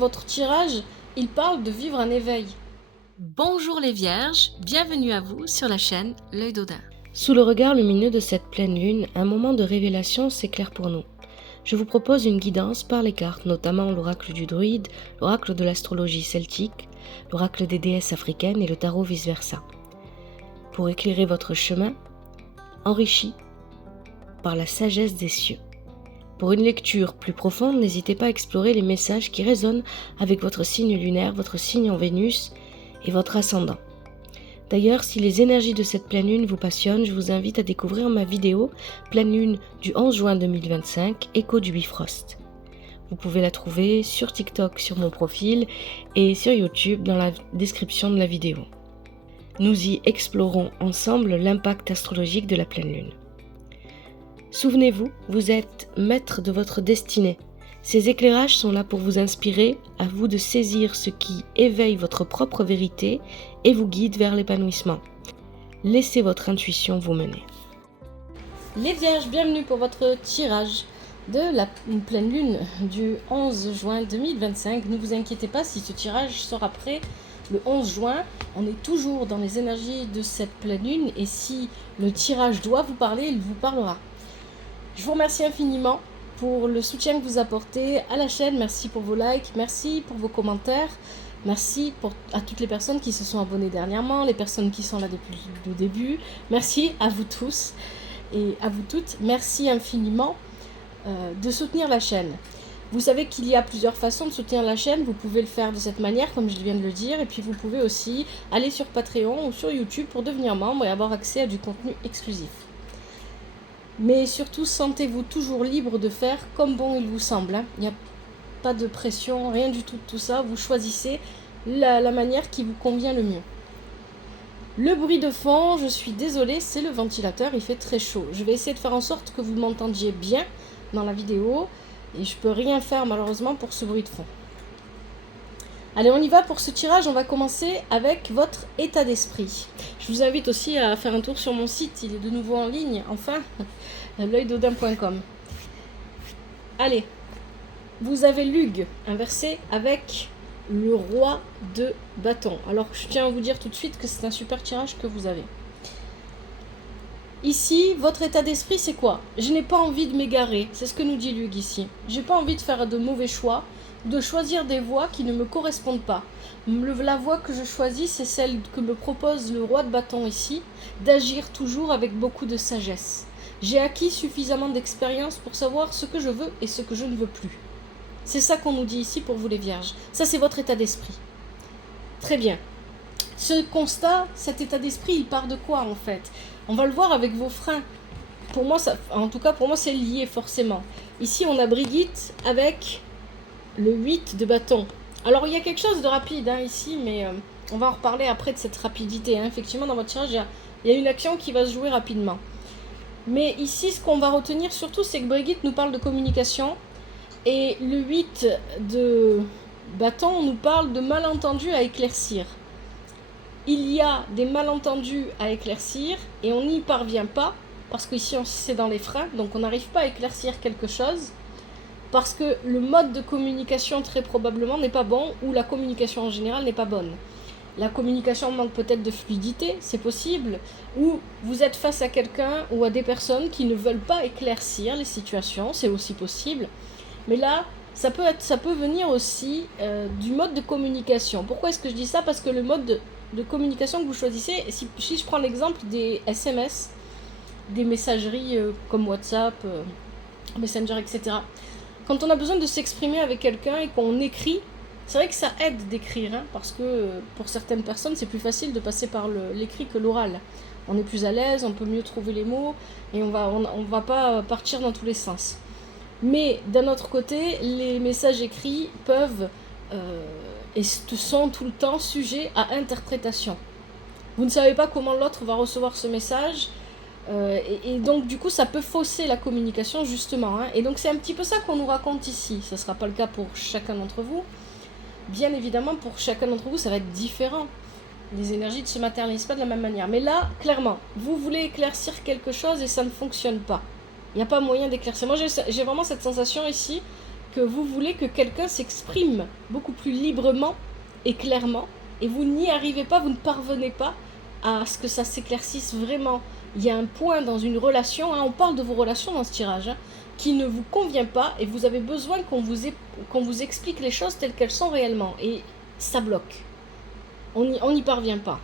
votre tirage, il parle de vivre un éveil. Bonjour les vierges, bienvenue à vous sur la chaîne L'Œil d'Odin. Sous le regard lumineux de cette pleine lune, un moment de révélation s'éclaire pour nous. Je vous propose une guidance par les cartes, notamment l'oracle du druide, l'oracle de l'astrologie celtique, l'oracle des déesses africaines et le tarot vice-versa. Pour éclairer votre chemin, enrichi par la sagesse des cieux. Pour une lecture plus profonde, n'hésitez pas à explorer les messages qui résonnent avec votre signe lunaire, votre signe en Vénus et votre ascendant. D'ailleurs, si les énergies de cette pleine lune vous passionnent, je vous invite à découvrir ma vidéo pleine lune du 11 juin 2025, Écho du Bifrost. Vous pouvez la trouver sur TikTok sur mon profil et sur YouTube dans la description de la vidéo. Nous y explorons ensemble l'impact astrologique de la pleine lune. Souvenez-vous, vous êtes maître de votre destinée. Ces éclairages sont là pour vous inspirer, à vous de saisir ce qui éveille votre propre vérité et vous guide vers l'épanouissement. Laissez votre intuition vous mener. Les vierges, bienvenue pour votre tirage de la pleine lune du 11 juin 2025. Ne vous inquiétez pas si ce tirage sera prêt le 11 juin. On est toujours dans les énergies de cette pleine lune et si le tirage doit vous parler, il vous parlera. Je vous remercie infiniment pour le soutien que vous apportez à la chaîne. Merci pour vos likes, merci pour vos commentaires. Merci à toutes les personnes qui se sont abonnées dernièrement, les personnes qui sont là depuis le début. Merci à vous tous et à vous toutes. Merci infiniment de soutenir la chaîne. Vous savez qu'il y a plusieurs façons de soutenir la chaîne. Vous pouvez le faire de cette manière, comme je viens de le dire. Et puis vous pouvez aussi aller sur Patreon ou sur YouTube pour devenir membre et avoir accès à du contenu exclusif. Mais surtout, sentez-vous toujours libre de faire comme bon il vous semble. Il n'y a pas de pression, rien du tout de tout ça. Vous choisissez la manière qui vous convient le mieux. Le bruit de fond, je suis désolée, c'est le ventilateur, il fait très chaud. Je vais essayer de faire en sorte que vous m'entendiez bien dans la vidéo. Et je peux rien faire malheureusement pour ce bruit de fond. Allez, on y va pour ce tirage. On va commencer avec votre état d'esprit. Je vous invite aussi à faire un tour sur mon site. Il est de nouveau en ligne, enfin, l'œildodin.com. Allez, vous avez Lug inversé avec le roi de bâton. Alors, je tiens à vous dire tout de suite que c'est un super tirage que vous avez. Ici, votre état d'esprit, c'est quoi? Je n'ai pas envie de m'égarer. C'est ce que nous dit Lug ici. J'ai pas envie de faire de mauvais choix, de choisir des voies qui ne me correspondent pas. La voie que je choisis, c'est celle que me propose le roi de bâton ici, d'agir toujours avec beaucoup de sagesse. J'ai acquis suffisamment d'expérience pour savoir ce que je veux et ce que je ne veux plus. C'est ça qu'on nous dit ici pour vous les vierges. Ça, c'est votre état d'esprit. Très bien. Ce constat, cet état d'esprit, il part de quoi en fait? On va le voir avec vos freins. Pour moi, en tout cas, pour moi, c'est lié forcément. Ici, on a Brigitte avec le 8 de bâton. Alors, il y a quelque chose de rapide ici, mais on va en reparler après de cette rapidité. Effectivement, dans votre tirage, il y a une action qui va se jouer rapidement. Mais ici, ce qu'on va retenir surtout, c'est que Brigitte nous parle de communication. Et le 8 de bâton nous parle de malentendus à éclaircir. Il y a des malentendus à éclaircir et on n'y parvient pas, parce qu'ici c'est dans les freins, donc on n'arrive pas à éclaircir quelque chose, parce que le mode de communication très probablement n'est pas bon, ou la communication en général n'est pas bonne. La communication manque peut-être de fluidité, c'est possible, ou vous êtes face à quelqu'un ou à des personnes qui ne veulent pas éclaircir les situations, c'est aussi possible. Mais là, ça peut venir aussi du mode de communication. Pourquoi est-ce que je dis ça? Parce que le mode de communication que vous choisissez, si je prends l'exemple des SMS, des messageries comme WhatsApp, Messenger, etc. Quand on a besoin de s'exprimer avec quelqu'un et qu'on écrit, c'est vrai que ça aide d'écrire, parce que pour certaines personnes, c'est plus facile de passer par l'écrit que l'oral. On est plus à l'aise, on peut mieux trouver les mots et on va pas partir dans tous les sens. Mais d'un autre côté, les messages écrits peuvent et sont tout le temps sujets à interprétation. Vous ne savez pas comment l'autre va recevoir ce message et donc du coup ça peut fausser la communication justement. Et donc c'est un petit peu ça qu'on nous raconte ici. Ce ne sera pas le cas pour chacun d'entre vous. Bien évidemment, pour chacun d'entre vous, ça va être différent. Les énergies ne se matérialisent pas de la même manière. Mais là, clairement, vous voulez éclaircir quelque chose et ça ne fonctionne pas. Il n'y a pas moyen d'éclaircir. Moi, j'ai vraiment cette sensation ici que vous voulez que quelqu'un s'exprime beaucoup plus librement et clairement, et vous n'y arrivez pas, vous ne parvenez pas à ce que ça s'éclaircisse vraiment. Il y a un point dans une relation, on parle de vos relations dans ce tirage, qui ne vous convient pas, et vous avez besoin qu'on vous explique les choses telles qu'elles sont réellement, et ça bloque. On n'y parvient pas.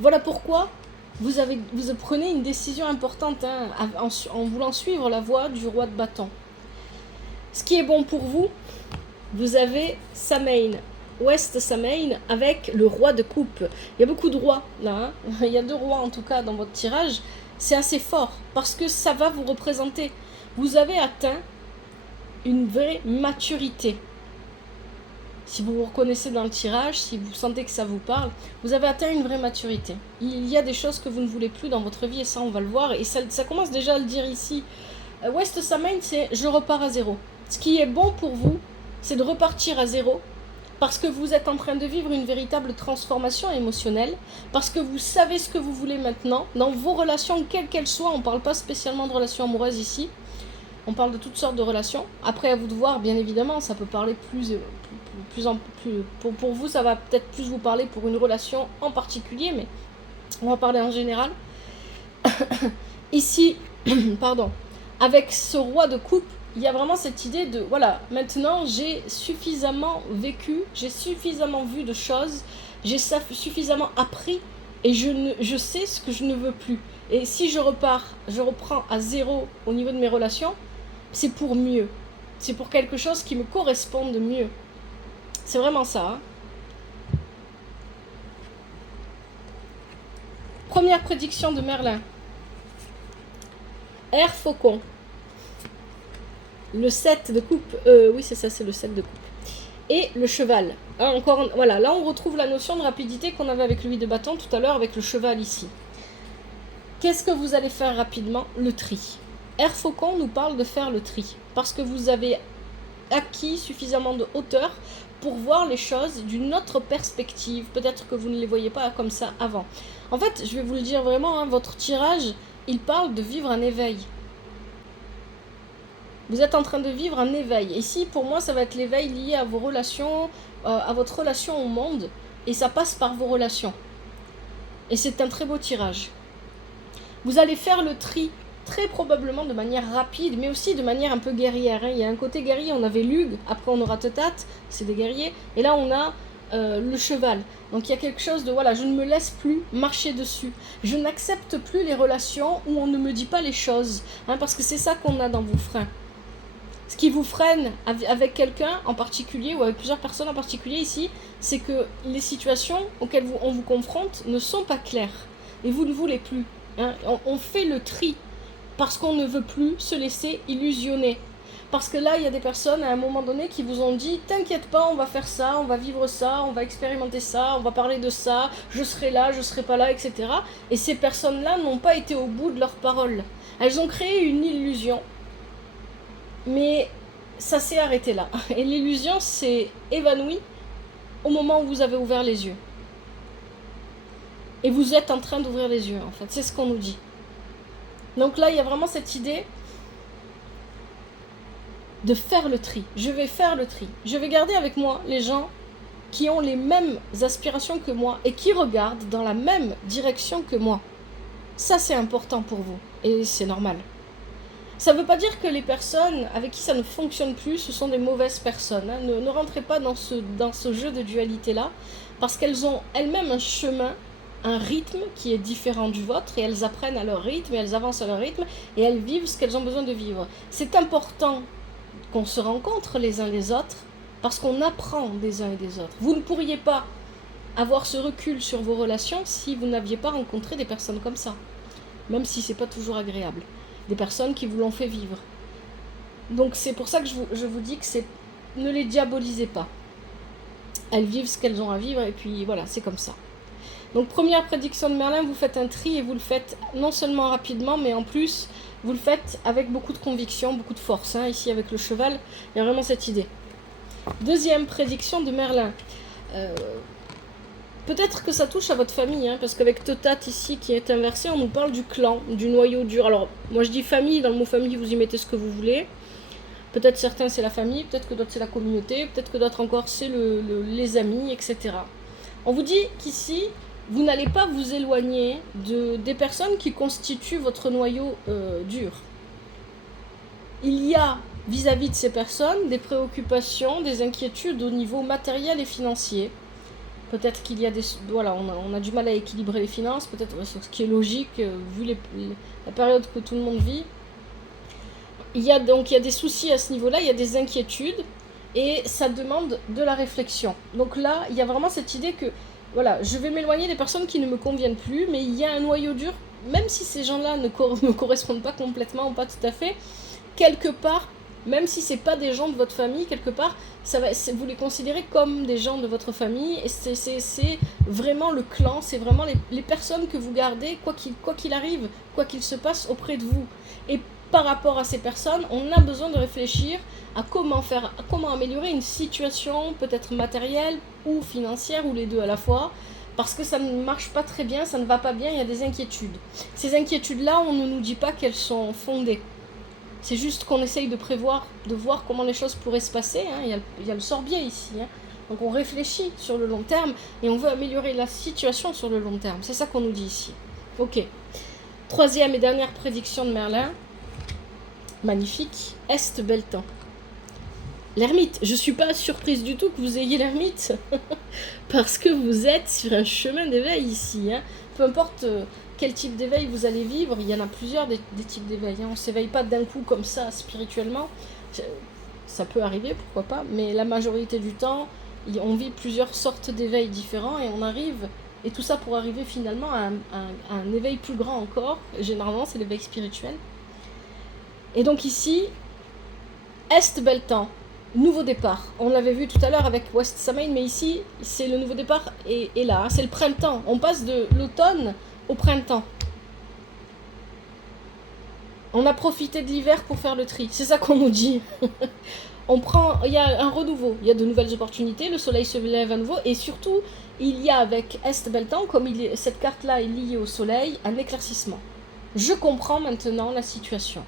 Voilà pourquoi vous prenez une décision importante en voulant suivre la voie du roi de bâton. Ce qui est bon pour vous, vous avez Samhain, West Samhain avec le roi de coupe. Il y a beaucoup de rois là, il y a 2 rois en tout cas dans votre tirage. C'est assez fort parce que ça va vous représenter. Vous avez atteint une vraie maturité. Si vous vous reconnaissez dans le tirage, si vous sentez que ça vous parle, vous avez atteint une vraie maturité. Il y a des choses que vous ne voulez plus dans votre vie et ça on va le voir. Et ça commence déjà à le dire ici. West Samhain, c'est je repars à zéro. Ce qui est bon pour vous, c'est de repartir à zéro parce que vous êtes en train de vivre une véritable transformation émotionnelle, parce que vous savez ce que vous voulez maintenant, dans vos relations, quelles qu'elles soient. On ne parle pas spécialement de relations amoureuses ici, on parle de toutes sortes de relations. Après, à vous de voir, bien évidemment, ça peut parler pour vous, ça va peut-être plus vous parler pour une relation en particulier, mais on va parler en général. Ici, pardon, avec ce roi de coupe, il y a vraiment cette idée de, voilà, maintenant j'ai suffisamment vécu, j'ai suffisamment vu de choses, j'ai suffisamment appris et je sais ce que je ne veux plus. Et si je reprends à zéro au niveau de mes relations, c'est pour mieux. C'est pour quelque chose qui me corresponde mieux. C'est vraiment ça. Hein. Première prédiction de Merlin. Air Faucon. Le 7 de coupe, oui c'est ça, c'est le 7 de coupe. Et le cheval. Encore, voilà, là on retrouve la notion de rapidité qu'on avait avec le 8 de bâton tout à l'heure avec le cheval ici. Qu'est-ce que vous allez faire rapidement? Le tri. Air Faucon nous parle de faire le tri. Parce que vous avez acquis suffisamment de hauteur pour voir les choses d'une autre perspective. Peut-être que vous ne les voyez pas comme ça avant. En fait, je vais vous le dire vraiment, hein, votre tirage, il parle de vivre un éveil. Vous êtes en train de vivre un éveil. Ici, pour moi, ça va être l'éveil lié à vos relations, à votre relation au monde. Et ça passe par vos relations. Et c'est un très beau tirage. Vous allez faire le tri, très probablement de manière rapide, mais aussi de manière un peu guerrière. Hein. Il y a un côté guerrier, on avait Lug, après on aura Tetat, c'est des guerriers. Et là, on a le cheval. Donc il y a quelque chose de, voilà, je ne me laisse plus marcher dessus. Je n'accepte plus les relations où on ne me dit pas les choses. Hein, parce que c'est ça qu'on a dans vos freins. Ce qui vous freine avec quelqu'un en particulier ou avec plusieurs personnes en particulier ici, c'est que les situations auxquelles on vous confronte ne sont pas claires et vous ne voulez plus. Hein. On fait le tri parce qu'on ne veut plus se laisser illusionner. Parce que là, il y a des personnes à un moment donné qui vous ont dit « T'inquiète pas, on va faire ça, on va vivre ça, on va expérimenter ça, on va parler de ça, je serai là, je serai pas là, etc. » Et ces personnes-là n'ont pas été au bout de leurs paroles. Elles ont créé une illusion. Mais ça s'est arrêté là. Et l'illusion s'est évanouie au moment où vous avez ouvert les yeux. Et vous êtes en train d'ouvrir les yeux, en fait. C'est ce qu'on nous dit. Donc là, il y a vraiment cette idée de faire le tri. Je vais faire le tri. Je vais garder avec moi les gens qui ont les mêmes aspirations que moi et qui regardent dans la même direction que moi. Ça, c'est important pour vous. Et c'est normal. Ça ne veut pas dire que les personnes avec qui ça ne fonctionne plus, ce sont des mauvaises personnes. Hein. Ne rentrez pas dans ce jeu de dualité-là, parce qu'elles ont elles-mêmes un chemin, un rythme qui est différent du vôtre, et elles apprennent à leur rythme, et elles avancent à leur rythme, et elles vivent ce qu'elles ont besoin de vivre. C'est important qu'on se rencontre les uns les autres, parce qu'on apprend des uns et des autres. Vous ne pourriez pas avoir ce recul sur vos relations si vous n'aviez pas rencontré des personnes comme ça, même si c'est pas toujours agréable. Des personnes qui vous l'ont fait vivre. Donc c'est pour ça que je vous dis que ne les diabolisez pas. Elles vivent ce qu'elles ont à vivre et puis voilà, c'est comme ça. Donc première prédiction de Merlin, vous faites un tri et vous le faites non seulement rapidement, mais en plus, vous le faites avec beaucoup de conviction, beaucoup de force. Hein. Ici avec le cheval, il y a vraiment cette idée. Deuxième prédiction de Merlin. Peut-être que ça touche à votre famille, hein, parce qu'avec Tetat ici qui est inversé, on nous parle du clan, du noyau dur. Alors, moi je dis famille, dans le mot famille vous y mettez ce que vous voulez. Peut-être certains c'est la famille, peut-être que d'autres c'est la communauté, peut-être que d'autres encore c'est les amis, etc. On vous dit qu'ici, vous n'allez pas vous éloigner des personnes qui constituent votre noyau dur. Il y a vis-à-vis de ces personnes des préoccupations, des inquiétudes au niveau matériel et financier. Peut-être qu'il y a voilà, on a du mal à équilibrer les finances, peut-être ce qui est logique vu la période que tout le monde vit. Il y a des soucis à ce niveau-là, il y a des inquiétudes et ça demande de la réflexion. Donc là, il y a vraiment cette idée que voilà, je vais m'éloigner des personnes qui ne me conviennent plus, mais il y a un noyau dur, même si ces gens-là ne me correspondent pas complètement ou pas tout à fait, quelque part, même si c'est pas des gens de votre famille, quelque part, vous les considérez comme des gens de votre famille, et c'est vraiment le clan, c'est vraiment les personnes que vous gardez, quoi qu'il arrive, quoi qu'il se passe auprès de vous. Et par rapport à ces personnes, on a besoin de réfléchir à comment améliorer une situation, peut-être matérielle ou financière, ou les deux à la fois, parce que ça ne marche pas très bien, ça ne va pas bien, il y a des inquiétudes. Ces inquiétudes-là, on ne nous dit pas qu'elles sont fondées. C'est juste qu'on essaye de prévoir, de voir comment les choses pourraient se passer. Hein. Il y a le sorbier ici. Hein. Donc on réfléchit sur le long terme et on veut améliorer la situation sur le long terme. C'est ça qu'on nous dit ici. Ok. Troisième et dernière prédiction de Merlin. Magnifique. Est bel temps. L'ermite. Je ne suis pas surprise du tout que vous ayez l'ermite. Parce que vous êtes sur un chemin d'éveil ici. Hein. Peu importe... quel type d'éveil vous allez vivre, il y en a plusieurs des types d'éveil. Hein. On ne s'éveille pas d'un coup comme ça spirituellement. Ça peut arriver, pourquoi pas, mais la majorité du temps, on vit plusieurs sortes d'éveils différents et on arrive, et tout ça pour arriver finalement à un éveil plus grand encore. Généralement, c'est l'éveil spirituel. Et donc ici, Est bel temps, nouveau départ. On l'avait vu tout à l'heure avec West Samain, mais ici, c'est le nouveau départ est là. Hein. C'est le printemps. On passe de l'automne au printemps. On a profité de l'hiver pour faire le tri. C'est ça qu'on nous dit. Il y a un renouveau, il y a de nouvelles opportunités, le soleil se lève à nouveau, et surtout, il y a avec Est bel temps, comme cette carte-là est liée au soleil, un éclaircissement. Je comprends maintenant la situation.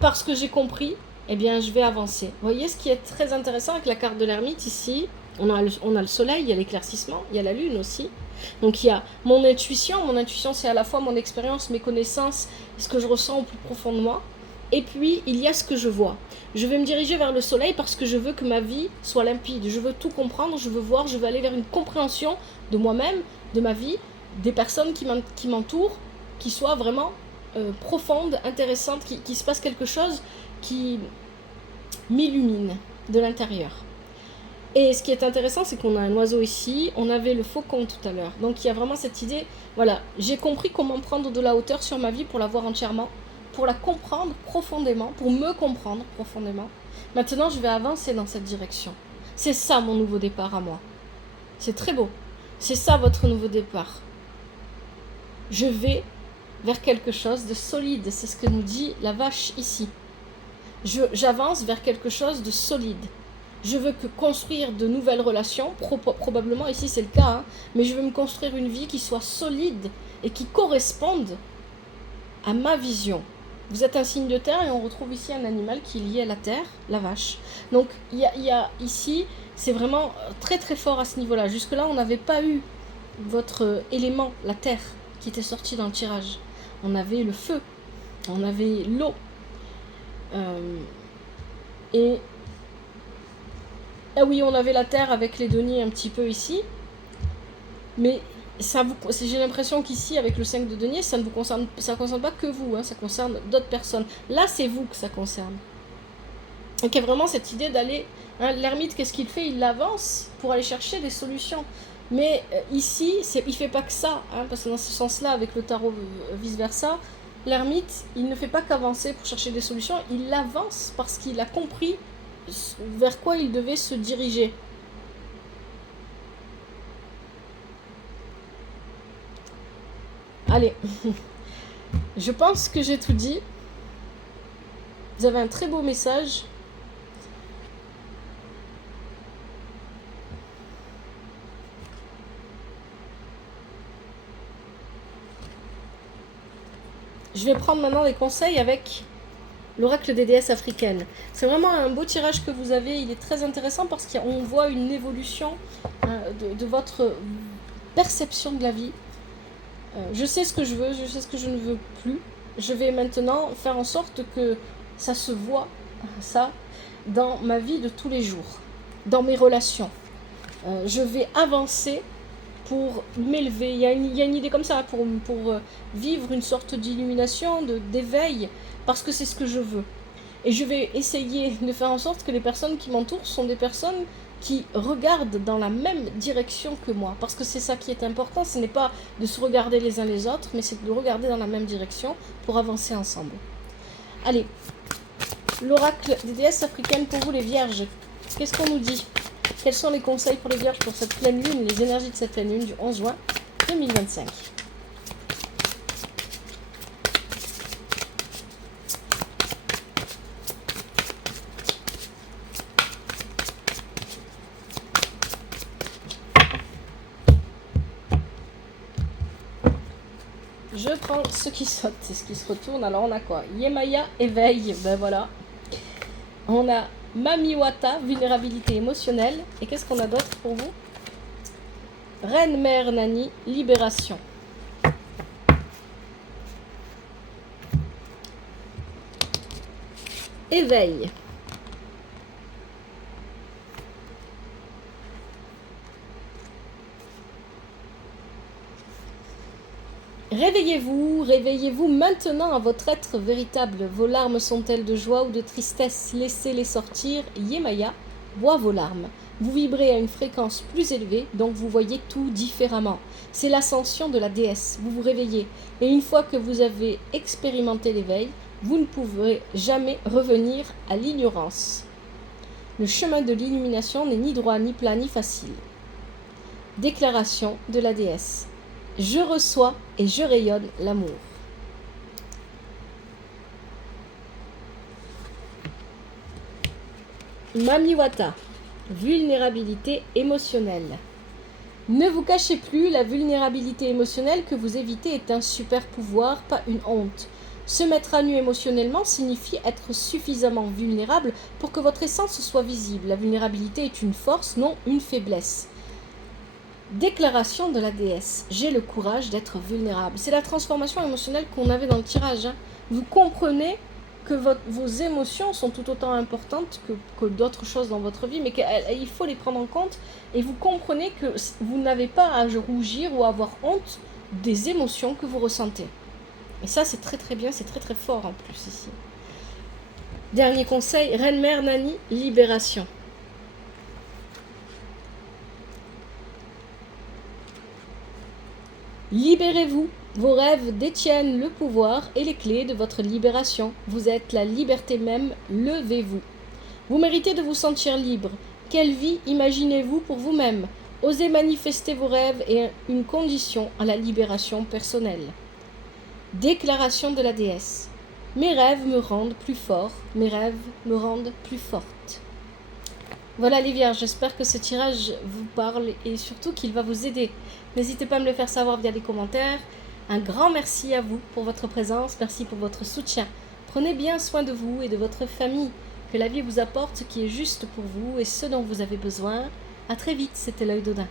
Parce que j'ai compris, eh bien, je vais avancer. Vous voyez ce qui est très intéressant avec la carte de l'ermite ici, on a le soleil, il y a l'éclaircissement, il y a la lune aussi. Donc il y a mon intuition c'est à la fois mon expérience, mes connaissances, ce que je ressens au plus profond de moi. Et puis il y a ce que je vois. Je vais me diriger vers le soleil parce que je veux que ma vie soit limpide. Je veux tout comprendre, je veux voir, je veux aller vers une compréhension de moi-même, de ma vie, des personnes qui m'entourent, qui soit vraiment profonde, intéressante, qui se passe quelque chose qui m'illumine de l'intérieur. Et ce qui est intéressant, c'est qu'on a un oiseau ici, on avait le faucon tout à l'heure. Donc il y a vraiment cette idée, voilà, j'ai compris comment prendre de la hauteur sur ma vie pour la voir entièrement, pour la comprendre profondément, pour me comprendre profondément. Maintenant, je vais avancer dans cette direction. C'est ça mon nouveau départ à moi. C'est très beau. C'est ça votre nouveau départ. Je vais vers quelque chose de solide, c'est ce que nous dit la vache ici. J'avance vers quelque chose de solide. Je veux construire de nouvelles relations, probablement ici c'est le cas, hein, mais je veux me construire une vie qui soit solide et qui corresponde à ma vision. Vous êtes un signe de terre et on retrouve ici un animal qui est lié à la terre, la vache. Donc il y a ici, c'est vraiment très très fort à ce niveau-là. Jusque-là, on n'avait pas eu votre élément, la terre, qui était sorti dans le tirage. On avait le feu, on avait l'eau. Ah oui, on avait la terre avec les deniers un petit peu ici. Mais j'ai l'impression qu'ici, avec le 5 de denier, ça ne concerne pas que vous, hein, ça concerne d'autres personnes. Là, c'est vous que ça concerne. Donc il y a vraiment cette idée d'aller... Hein, l'ermite, qu'est-ce qu'il fait? Il avance pour aller chercher des solutions. Mais ici, il ne fait pas que ça, hein, parce que dans ce sens-là, avec le tarot vice-versa, l'ermite, il ne fait pas qu'avancer pour chercher des solutions, il avance parce qu'il a compris vers quoi il devait se diriger. Allez, je pense que j'ai tout dit. Vous avez un très beau message. Je vais prendre maintenant des conseils avec l'oracle des déesses africaines. C'est vraiment un beau tirage que vous avez, il est très intéressant parce qu'on voit une évolution de votre perception de la vie. Je sais ce que je veux, je sais ce que je ne veux plus. Je vais maintenant faire en sorte que ça se voit, ça, dans ma vie de tous les jours, dans mes relations. Je vais avancer pour m'élever. Il y a une idée comme ça, pour vivre une sorte d'illumination, d'éveil, parce que c'est ce que je veux. Et je vais essayer de faire en sorte que les personnes qui m'entourent sont des personnes qui regardent dans la même direction que moi. Parce que c'est ça qui est important, ce n'est pas de se regarder les uns les autres, mais c'est de regarder dans la même direction pour avancer ensemble. Allez, l'oracle des déesses africaines pour vous les vierges. Qu'est-ce qu'on nous dit ? Quels sont les conseils pour les vierges pour cette pleine lune, les énergies de cette pleine lune du 11 juin 2025 ? Je prends ce qui saute et ce qui se retourne. Alors on a quoi ? Yemaya, éveil, ben voilà. On a Mamiwata, vulnérabilité émotionnelle. Et qu'est-ce qu'on a d'autre pour vous ? Reine Mère Nani, libération. Éveil. Réveillez-vous, réveillez-vous maintenant à votre être véritable. Vos larmes sont-elles de joie ou de tristesse ? Laissez-les sortir. Yemaya, bois vos larmes. Vous vibrez à une fréquence plus élevée, donc vous voyez tout différemment. C'est l'ascension de la déesse. Vous vous réveillez. Et une fois que vous avez expérimenté l'éveil, vous ne pourrez jamais revenir à l'ignorance. Le chemin de l'illumination n'est ni droit, ni plat, ni facile. Déclaration de la déesse. Je reçois et je rayonne l'amour. Mamiwata, vulnérabilité émotionnelle. Ne vous cachez plus, la vulnérabilité émotionnelle que vous évitez est un super pouvoir, pas une honte. Se mettre à nu émotionnellement signifie être suffisamment vulnérable pour que votre essence soit visible. La vulnérabilité est une force, non une faiblesse. Déclaration de la déesse. J'ai le courage d'être vulnérable. C'est la transformation émotionnelle qu'on avait dans le tirage. Vous comprenez que vos émotions sont tout autant importantes que d'autres choses dans votre vie, mais qu'il faut les prendre en compte. Et vous comprenez que vous n'avez pas à rougir ou à avoir honte des émotions que vous ressentez. Et ça, c'est très très bien, c'est très très fort en plus ici. Dernier conseil, Reine Mère Nani, libération. Libérez-vous, vos rêves détiennent le pouvoir et les clés de votre libération. Vous êtes la liberté même, levez-vous. Vous méritez de vous sentir libre. Quelle vie imaginez-vous pour vous-même ? Osez manifester vos rêves et une condition à la libération personnelle. Déclaration de la déesse. Mes rêves me rendent plus fort, mes rêves me rendent plus forte. Voilà les vierges, j'espère que ce tirage vous parle et surtout qu'il va vous aider. N'hésitez pas à me le faire savoir via les commentaires. Un grand merci à vous pour votre présence, merci pour votre soutien. Prenez bien soin de vous et de votre famille. Que la vie vous apporte ce qui est juste pour vous et ce dont vous avez besoin. À très vite, c'était l'œil d'Odin.